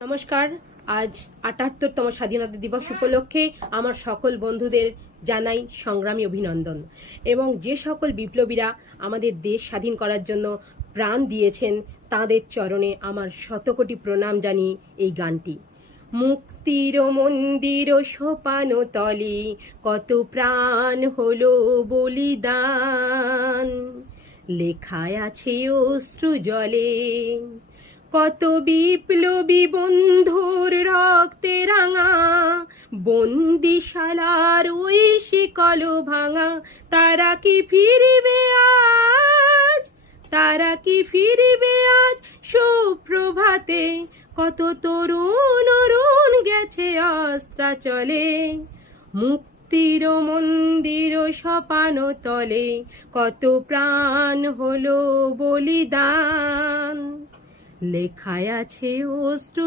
নমস্কার। আজ আটাত্তরতম স্বাধীনতা দিবস উপলক্ষে আমার সকল বন্ধুদের জানাই সংগ্রামী অভিনন্দন। এবং যে সকল বিপ্লবীরা আমাদের দেশ স্বাধীন করার জন্য প্রাণ দিয়েছেন, তাদের চরণে আমার শতকোটি প্রণাম জানিয়ে এই গানটি। মুক্তির মন্দির সোপান তলে কত প্রাণ হলো বলিদান। লেখায় আছে অশ্রু জলে কত বিপ্লবী বন্ধুর রক্তে রাঙা, বন্দিশালার ওই শিকল ভাঙা, তারা কি ফিরবে আজ? তারা কি ফিরবে আজ সুপ্রভাতে? কত তরুণ অরুণ গেছে অস্ত্রা চলে মুক্তির মন্দির সপান তলে, কত প্রাণ হলো বলিদান। লেখায় আছে অশ্রু